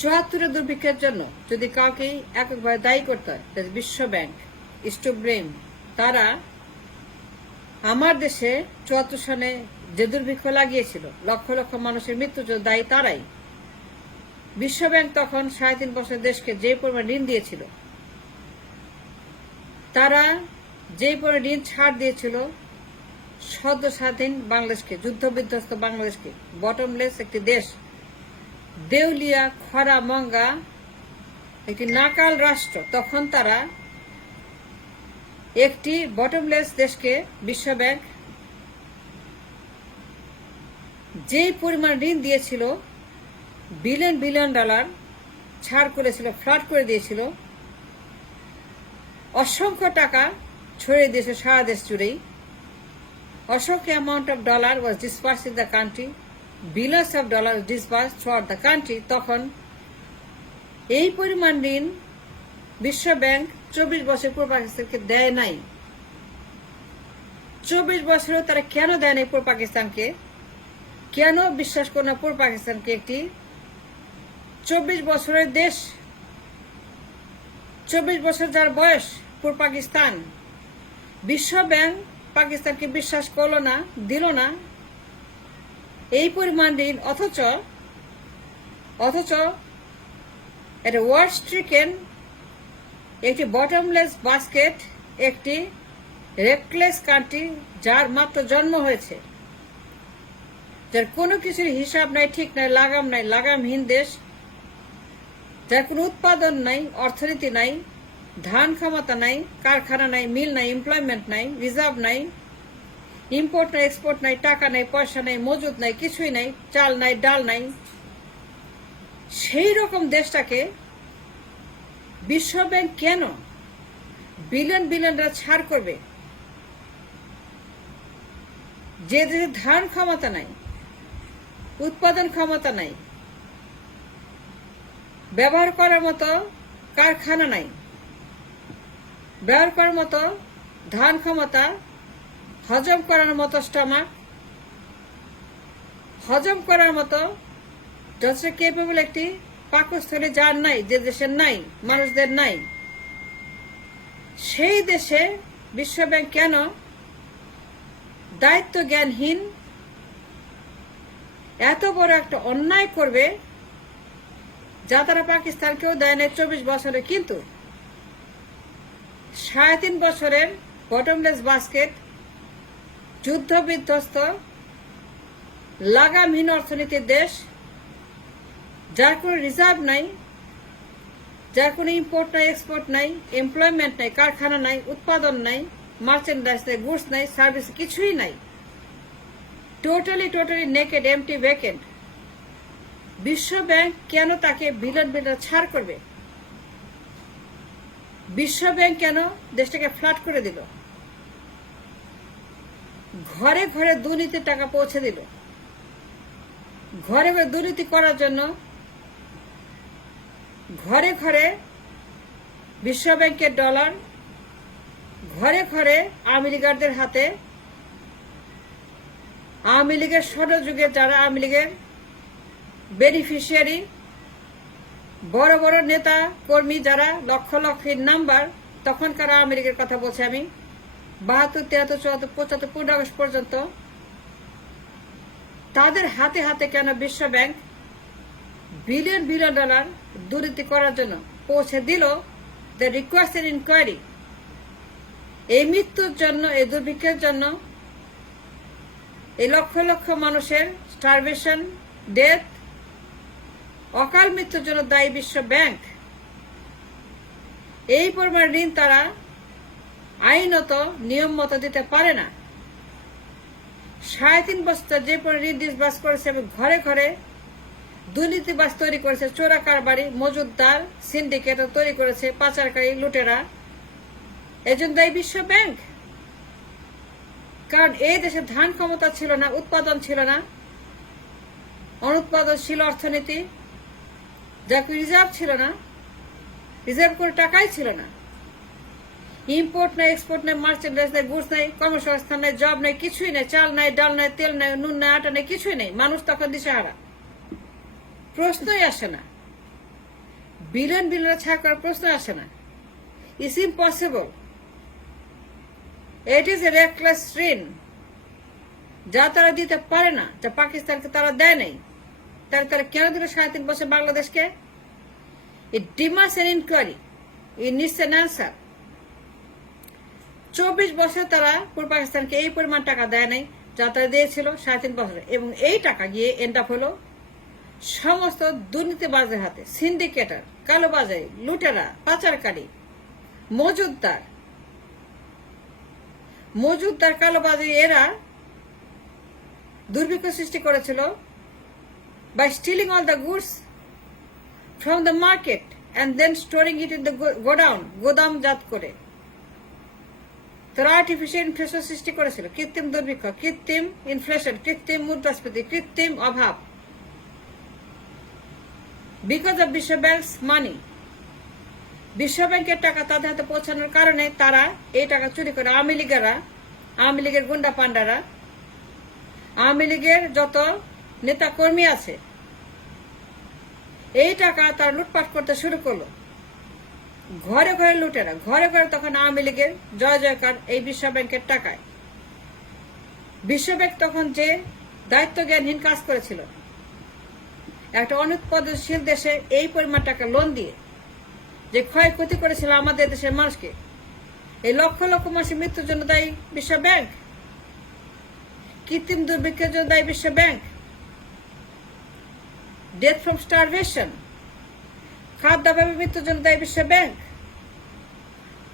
চুয়াত্তরের দুর্ভিক্ষের জন্য যদি কাউকে এককভাবে দায়ী করতে হয় বিশ্ব ব্যাংক ইস্টোব্রেম তারা আমার দেশে চুয়াত্তর সালে যে দুর্ভিক্ষ লাগিয়েছিল, লক্ষ লক্ষ মানুষের মৃত্যুর জন্য দায়ী তারাই, বিশ্ব ব্যাংক তখন সাড়ে তিন বছর দেশকে যে পরিমাণ ঋণ দিয়েছিল, তারা যে পরিমাণ ঋণ ছাড় দিয়েছিল, সদ্য স্বাধীন বাংলাদেশকে যুদ্ধ বিধ্বস্ত বাংলাদেশকে বটমলেস একটি দেশ দেউলিয়া, খরা, মঙ্গা, একটি নাকাল রাষ্ট্র। তখন তারা একটি বটমলেস দেশকে বিশ্ব ব্যাংক যেই পরিমাণ ঋণ দিয়েছিল বিলিয়ন বিলিয়ন ডলার ছাড় করেছিল ফ্লাট করে দিয়েছিল, অসংখ্য টাকা ছড়িয়ে দিয়েছে সারা দেশ জুড়েই। অসংখ্য amount of dollar was disperse in the country of dollar disperse throughout the country তখন এই পরিমাণ ঋণ বিশ্ব ব্যাংক চব্বিশ বছর পূর্ব পাকিস্তানকে দেয় নাই। চব্বিশ বছরেও তারা কেন দেয় নাই পূর্ব পাকিস্তানকে? কেন বিশ্বাস করে না পূর্ব পাকিস্তানকে একটি চব্বিশ বছরের দেশ? চব্বিশ বছর যার বয়স পূর্ব পাকিস্তান। বিশ্ব ব্যাংক পাকিস্তানকে বিশ্বাস করল না, দিল না। এই পরিমাণ ঋণ অথচ অথচ এটা ওয়ার্ড স্ট্রিকেন একটি বটমলেস বাস্কেট একটি রেকলেস কান্ট্রি যার মাত্র জন্ম হয়েছে। যার কোনো কিছুর হিসাব নাই, ঠিক নাই, লাগাম নাই, লাগামহীন দেশ। যার কোনো উৎপাদন নাই, অর্থনীতি নাই, ধান ক্ষমতা নাই, কারখানা নাই, মিল নাই এমপ্লয়মেন্ট নাই রিজার্ভ নাই ইম্পোর্ট নাই এক্সপোর্ট নাই, টাকা নাই, পয়সা নাই, মজুদ নাই, কিছুই নাই, চাল নাই, ডাল নাই। সেই রকম দেশটাকে বিশ্ব ব্যাংক কেন বিলিয়ন বিলিয়নরা ছাড় করবে? যে দেশে ধান ক্ষমতা নাই, উৎপাদন ক্ষমতা নাই, ব্যবহার করার মতো কারখানা নাই, ব্যবহার করার মতো ধান ক্ষমতা হজম করার মতো স্টমাক। হজম করার মতো যথেষ্ট কেপেবল একটি পাকস্থলী যার নাই, যে দেশের নাই, মানুষদের নাই, সেই দেশে বিশ্ব ব্যাংক কেন দায়িত্ব জ্ঞানহীন এত বড় একটা অন্যায় করবে যা তারা পাকিস্তানকেও দেয় না চব্বিশ বছরে। কিন্তু সাড়ে তিন বছরের বটমলেস বাস্কেট যুদ্ধ বিধ্বস্ত লাগামহীন অর্থনীতির দেশ, যার কোনো রিজার্ভ নাই, যার কোনো ইম্পোর্ট নাই এক্সপোর্ট নাই এমপ্লয়মেন্ট নাই, কারখানা নাই, উৎপাদন নাই মার্চেন্ডাইজ নাই গুডস নাই সার্ভিস কিছুই নাই। Totally totally naked empty vacant বিশ্ব ব্যাংক কেন তাকে বিলিয়ন বিলিয়ন ছাড় করবে? বিশ্ব ব্যাংক কেন দেশটাকে ফ্ল্যাট করে দিল? ঘরে ঘরে দুর্নীতির টাকা পৌঁছে দিল। ঘরে ঘরে দুর্নীতি করার জন্য ঘরে ঘরে বিশ্ব ব্যাংকের ডলার, ঘরে ঘরে আওয়ামী লীগারদের হাতে, আওয়ামী লীগের ষড়যুগের যারা আওয়ামী লীগের বেনিফিশিয়ারি বড় বড় নেতা কর্মী যারা লক্ষ লক্ষের নাম্বার, তখনকার আওয়ামী লীগের কথা বলছি আমি। বাহাত্তর, তিয়াত্তর, চুয়াত্তর, পঁচাত্তর, পনেরো আগস্ট পর্যন্ত তাদের হাতে হাতে কেন বিশ্ব ব্যাংক বিলিয়ন বিলিয়ন ডলার দুর্নীতি করার জন্য পৌঁছে দিল দ্য রিকোয়েস্টেড ইনকোয়ারি এই মৃত্যুর জন্য, এই দুর্ভিক্ষের জন্য এই লক্ষ লক্ষ মানুষের স্টারভেশন ডেথ অকাল মৃত্যুর জন্য দায়ী বিশ্ব ব্যাংক। এই পরিমাণ ঋণ তারা আইনত নিয়ম মতো দিতে পারে না। সাড়ে তিন বছর যে ঋণ ডিসবাস করেছে ঘরে ঘরে দুর্নীতিবাস তৈরি করেছে, চোরা কারবারি মজুদদার সিন্ডিকেট তৈরি করেছে, পাচারকারী, লুটেরা। এজন্য দায়ী বিশ্ব ব্যাংক। কারণ এই দেশে ধান ক্ষমতা ছিল না, উৎপাদন ছিল না। অনুৎপাদনশীল অর্থনীতি, যার রিজার্ভ ছিল না রিজার্ভ করে টাকাই ছিল না। ইম্পোর্ট নাই এক্সপোর্ট নাই মার্চেন্ডাইজ নাই গুডস নাই, কর্মসংস্থান নাই জব নাই, কিছুই নাই, চাল নাই, ডাল নাই, তেল নাই, নুন নাই, আটা নাই, কিছুই নেই। মানুষ তখন দিশেহারা প্রশ্নই আসে না। বিলিয়ন বিলিয়ন ছাড় করার প্রশ্ন আসে না। Is impossible it is a reckless ঋণ। যা তারা দিতে পারে না, যা পাকিস্তানকে তারা দেয় নাই তাহলে তারা কেন দিল সাড়ে তিন বছর বাংলাদেশকে? It demands an inquiry it needs an answer চব্বিশ বছর তারা পূর্ব পাকিস্তানকে এই পরিমাণ টাকা দেয় নাই যা তারা দিয়েছিল সাড়ে তিন বছরে। এবং এই টাকা গিয়ে আপ হলো সমস্ত দুর্নীতিবাজের হাতে। সিন্ডিকেটার কালোবাজারি লুটেরা পাচারকারী মজুদদার মজুদদার কালোবাজারি এরা দুর্ভিক্ষ সৃষ্টি করেছিল by stealing all the goods from the market and then storing it in the go- godown, জাত করে। তারা আর্টিফিশিয়াল ইনফ্লেশন সৃষ্টি করেছিল। কৃত্রিম দুর্ভিক্ষ, কৃত্রিম ইনফ্লেশন কৃত্রিম মুদ্রাস্ফীতি, কৃত্রিম অভাব। বিকজ অফ বিশ্ব ব্যাংকস মানি বিশ্ব ব্যাংকের টাকা তাদের হাতে পৌঁছানোর কারণে তারা এই টাকা চুরি করে। আওয়ামী লীগেরা, আওয়ামী লীগের গুন্ডা পান্ডারা আওয়ামী লীগের যত নেতা কর্মী আছে, এই টাকা তারা লুটপাট করতে শুরু করল। ঘরে ঘরে লুটেরা, ঘরে ঘরে তখন আওয়ামী লীগের জয় জয়কার এই বিশ্ব ব্যাংকের টাকায়। বিশ্ব ব্যাংক তখন যে দায়িত্ব জ্ঞানহীন কাজ করেছিল, একটা অনুৎপাদনশীল দেশে এই পরিমাণ টাকা লোন দিয়ে যে ক্ষয়ক্ষতি করেছিল আমাদের দেশের মানুষকে, এই লক্ষ লক্ষ মানুষের মৃত্যুর জন্য দায়ী বিশ্ব ব্যাংক কৃত্রিম দুর্ভিক্ষের জন্য দায়ী বিশ্ব ব্যাংক ডেথ ফ্রম স্টারভেশন খাদ্যাভাবে মৃত্যুর জন্য দায়ী বিশ্ব ব্যাংক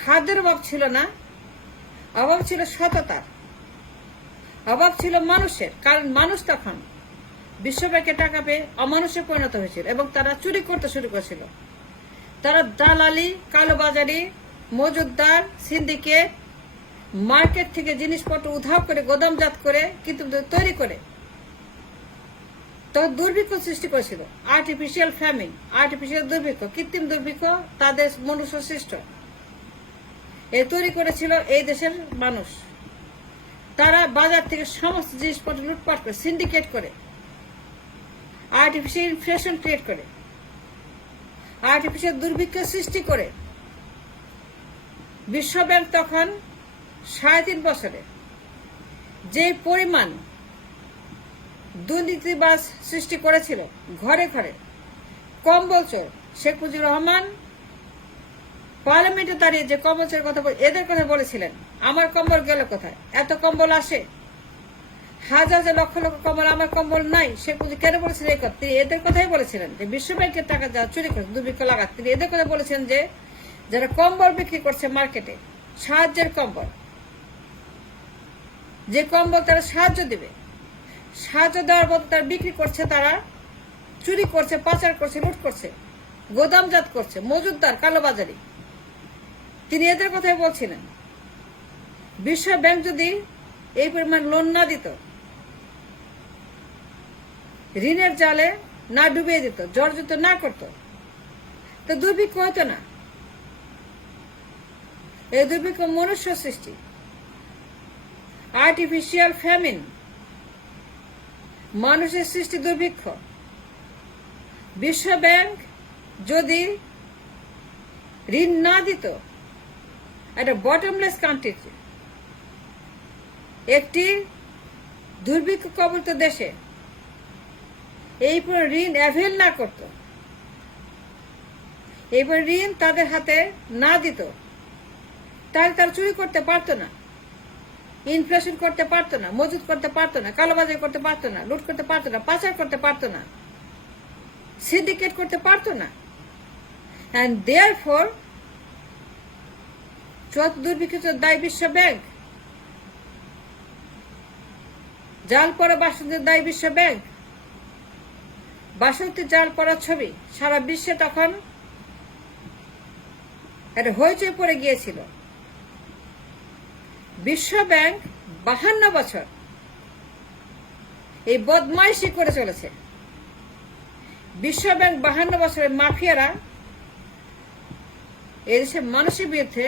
খাদ্যের অভাব ছিল না, অভাব ছিল সততার। অভাব ছিল মানুষের, কারণ মানুষ তখন বিশ্ব ব্যাংকের টাকা পেয়ে অমানুষে পরিণত হয়েছিল এবং তারা চুরি করতে শুরু করেছিল। তারা দালালি, কালোবাজারি মজুদদার সিন্ডিকেট, মার্কেট থেকে জিনিসপত্র উধাও করে, গোদামজাত করে, কিন্তু তৈরি করে তখন দুর্ভিক্ষ সৃষ্টি করেছিল। আর্টিফিশিয়াল ফ্যামিন আর্টিফিশিয়াল দুর্ভিক্ষ, কৃত্রিম দুর্ভিক্ষ তাদের মনুষ্য সৃষ্ট। এ তৈরি করেছিল এই দেশের মানুষ। তারা বাজার থেকে সমস্ত জিনিসপত্র লুটপাট করে সিন্ডিকেট করে আর্টিফিশিয়াল ইনফ্লেশন ক্রিয়েট করে আর্টিফিশিয়াল দুর্ভিক্ষ সৃষ্টি করে। বিশ্ব ব্যাংক তখন সাড়ে তিন বছরে যে পরিমাণ দুর্নীতিবাজ সৃষ্টি করেছিল ঘরে ঘরে। কম্বল চোর, শেখ মুজিবুর রহমান। পার্লামেন্টে দাঁড়িয়ে যে কম্বল চোরের কথা এদের কথা বলেছিলেন। আমার কম্বল গেল কোথায়? এত কম্বল আসে? হাজার হাজার লক্ষ লক্ষ কম্বল, আমার কম্বল নাই। শেখ মুজিব কেন বলেছিলেন এই কথা? তিনি এদের কথাই বলেছিলেন যে বিশ্ব ব্যাংকের টাকা যা চুরি করে, দুর্ভিক্ষ লাগাত তিনি এদের কথা বলেছেন যে যারা কম্বল বিক্রি করছে মার্কেটে, সাহায্যের কম্বল। যে কম্বল তারা সাহায্য দিবে সাহায্য দেওয়ার বদলে বিক্রি করছে, তারা চুরি করছে, পাচার করছে, লুট করছে, গোদামজাত করছে মজুদদার কালোবাজারি। তিনি এদের কথাই বলছিলেন। বিশ্ব ব্যাংক যদি এই পরিমাণ লোন না দিত, ঋণের জালে না ডুবিয়ে দিত জর্জরিত না করত, তো দুর্ভিক্ষ হতো না। এই দুর্ভিক্ষ মনুষ্য সৃষ্টি। আর্টিফিশিয়াল ফ্যামিন মানুষের সৃষ্টি দুর্ভিক্ষ। বিশ্ব ব্যাংক যদি ঋণ না দিত, একটা বটমলেস কান্ট্রিতে একটি দুর্ভিক্ষ কবলিত দেশে, এই পুরো ঋণ অ্যাভেল না করত এইবার ঋণ তাদের হাতে না দিত, তাহলে তারা চুরি করতে পারতো না। ইনফ্লেশন করতে পারতো না মজুদ করতে পারতো না, কালোবাজারি করতে পারতো না, লুট করতে পারতো না, পাচার করতে পারতো না সিন্ডিকেট করতে পারতো না। অ্যান্ড দেয়ার ফর চত দুর্ভিক্ষিত দায় বিশ্ব ব্যাংক, জাল পড়া বাসন্তের দায় বিশ্ব ব্যাংক বাসন্তীর জাল পড়ার ছবি, সারা বিশ্বে তখন একটা হইচই পড়ে গিয়েছিল। বিশ্ব ব্যাংক বাহান্ন বছর এই বদমাইশি করে চলেছে। বিশ্ব ব্যাংক বাহান্ন বছরের মাফিয়ারা এদেশের মানুষের বিরুদ্ধে,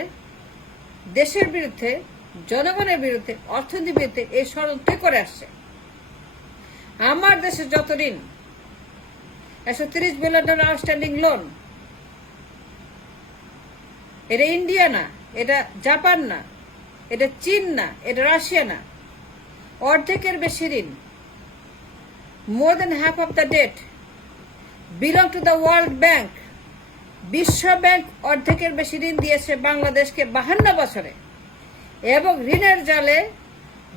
দেশের বিরুদ্ধে, জনগণের বিরুদ্ধে, অর্থনীতির বিরুদ্ধে এই ষড়যন্ত্র করে আসছে? আমার দেশে যত ঋণ একশো তিরিশ বিলিয়ন ডলার আউটস্ট্যান্ডিং লোন এটা ইন্ডিয়া না, এটা জাপান না এটা চীন না, এটা রাশিয়া না। অর্ধেকের বেশি ঋণ। More than half of the debt belong to the world bank বিশ্ব ব্যাংক অর্ধেকের বেশি ঋণ দিয়েছে বাংলাদেশকে বাহান্ন বছরে। এবং ঋণের জালে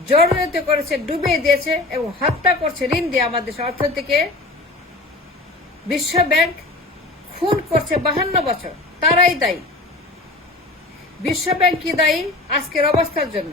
জড়িত করেছে, ডুবিয়ে দিয়েছে এবং হত্যা করছে ঋণ দিয়ে আমাদের অর্থনীতিকে। বিশ্ব ব্যাংক খুন করছে বাহান্ন বছর, তারাই দায়ী। বিশ্ব ব্যাংক কি দায়ী? আজকের অবস্থার জন্য।